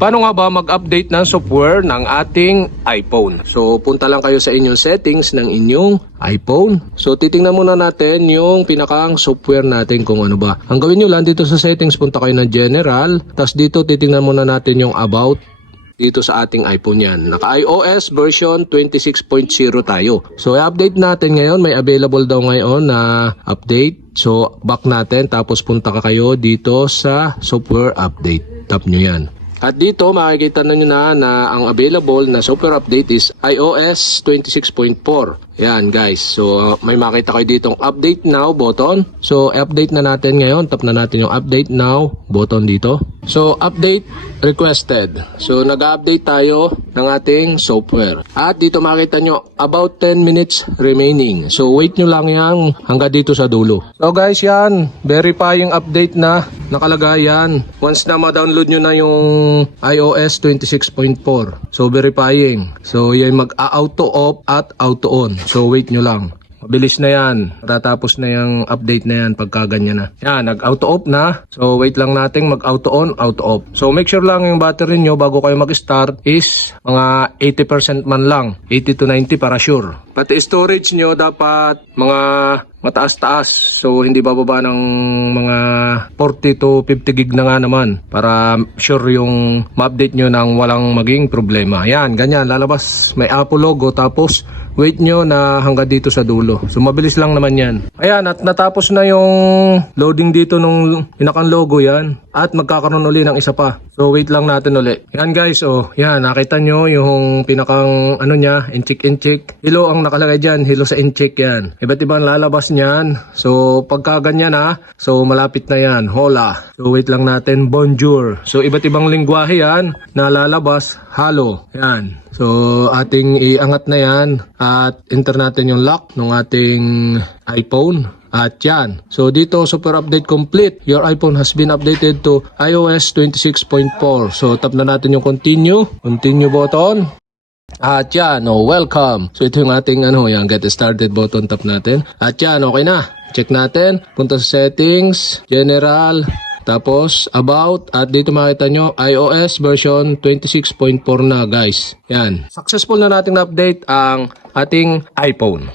Paano nga ba mag-update ng software ng ating iPhone? So, punta lang kayo sa inyong settings ng inyong iPhone. So, titingnan muna natin yung pinakang software natin kung ano ba. Ang gawin nyo lang dito sa settings, punta kayo ng General. Tapos dito, titingnan muna natin yung About dito sa ating iPhone yan. Naka-iOS version 26.0 tayo. So, i-update natin ngayon. May available daw ngayon na update. So, back natin. Tapos punta ka kayo dito sa software update. Tap nyo yan. At dito makikita nyo na ang available na software update is iOS 26.4. Yan guys. So may makita kayo ditong update now button. So update na natin ngayon. Tap na natin yung update now button dito. So update requested. So nag-update tayo ng ating software. At dito makita nyo about 10 minutes remaining. So wait nyo lang yan hanggang dito sa dulo. So guys yan. Verifying update na nakalagay yan. Once na ma-download nyo na yung iOS 26.4. So verifying. So yan mag-auto off at auto on. So wait nyo lang. Mabilis na yan. Tatapos na yung update na yan pagka ganyan na. Yan, nag-auto off na. So wait lang natin mag-auto on, auto off. So make sure lang yung battery nyo bago kayo mag-start is mga 80% man lang. 80 to 90 para sure. Pati storage nyo dapat mga mataas-taas. So hindi bababa ng mga 40 to 50 gig na nga naman para sure yung ma-update nyo nang walang maging problema. Yan, ganyan. Lalabas may Apple logo tapos wait nyo na hanggang dito sa dulo. So mabilis lang naman yan. Ayan, at natapos na yung loading dito nung pinakang logo yan. At magkakaroon uli ng isa pa. So wait lang natin uli. Yan guys, oh, yan, nakita nyo yung pinakang ano nya, incheck. Hello ang nakalagay dyan, hello sa incheck yan. Iba't ibang lalabas nyan. So pagka ganyan ha, so malapit na yan, hola. So wait lang natin, bonjour. So iba't ibang lingwahe yan na lalabas, hello. Yan. So ating iangat na yan at enter natin yung lock ng ating iPhone. At yan. So dito super update complete. Your iPhone has been updated to iOS 26.4. So tap na natin yung continue. Continue button. At yan, oh, welcome. So ito yung ating yan, get started button, tap natin. At yan, okay na. Check natin. Punta sa settings, general, tapos about, at dito makita nyo iOS version 26.4 na guys. Yan. Successful na nating na-update ang ating iPhone.